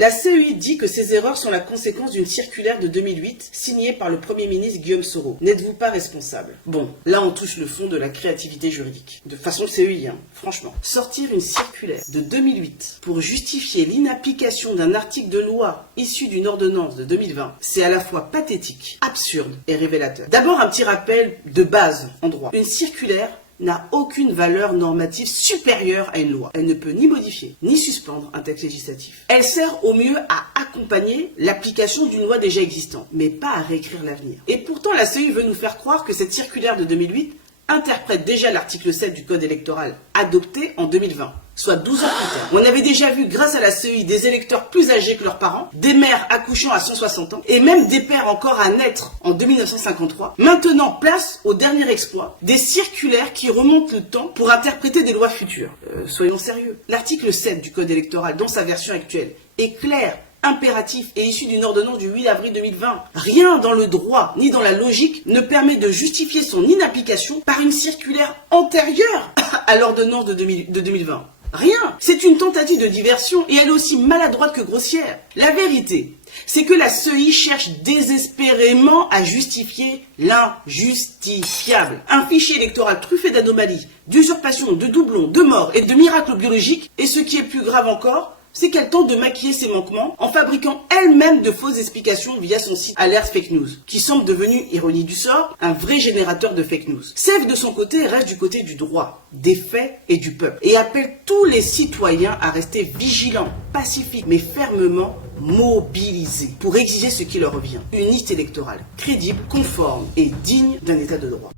La CEI dit que ces erreurs sont la conséquence d'une circulaire de 2008 signée par le Premier ministre Guillaume Soro. N'êtes-vous pas responsable? Bon, là on touche le fond de la créativité juridique. De façon CEI, franchement. Sortir une circulaire de 2008 pour justifier l'inapplication d'un article de loi issu d'une ordonnance de 2020, c'est à la fois pathétique, absurde et révélateur. D'abord un petit rappel de base en droit. Une circulaire n'a aucune valeur normative supérieure à une loi. Elle ne peut ni modifier, ni suspendre un texte législatif. Elle sert au mieux à accompagner l'application d'une loi déjà existante, mais pas à réécrire l'avenir. Et pourtant, la CEI veut nous faire croire que cette circulaire de 2008 interprète déjà l'article 7 du Code électoral, adopté en 2020. Soit 12 ans plus tard. On avait déjà vu, grâce à la CEI, des électeurs plus âgés que leurs parents, des mères accouchant à 160 ans, et même des pères encore à naître en 1953. Maintenant, place au dernier exploit, des circulaires qui remontent le temps pour interpréter des lois futures. Soyons sérieux. L'article 7 du Code électoral, dans sa version actuelle, est clair, impératif et issu d'une ordonnance du 8 avril 2020. Rien dans le droit ni dans la logique ne permet de justifier son inapplication par une circulaire antérieure à l'ordonnance de 2020. Rien. C'est une tentative de diversion et elle est aussi maladroite que grossière. La vérité, c'est que la CEI cherche désespérément à justifier l'injustifiable. Un fichier électoral truffé d'anomalies, d'usurpations, de doublons, de morts et de miracles biologiques. Et ce qui est plus grave encore, c'est qu'elle tente de maquiller ses manquements en fabriquant elle-même de fausses explications via son site Alert Fake News, qui semble devenu, ironie du sort, un vrai générateur de fake news. CEF, de son côté, reste du côté du droit, des faits et du peuple, et appelle tous les citoyens à rester vigilants, pacifiques, mais fermement mobilisés, pour exiger ce qui leur revient. Une liste électorale crédible, conforme et digne d'un état de droit.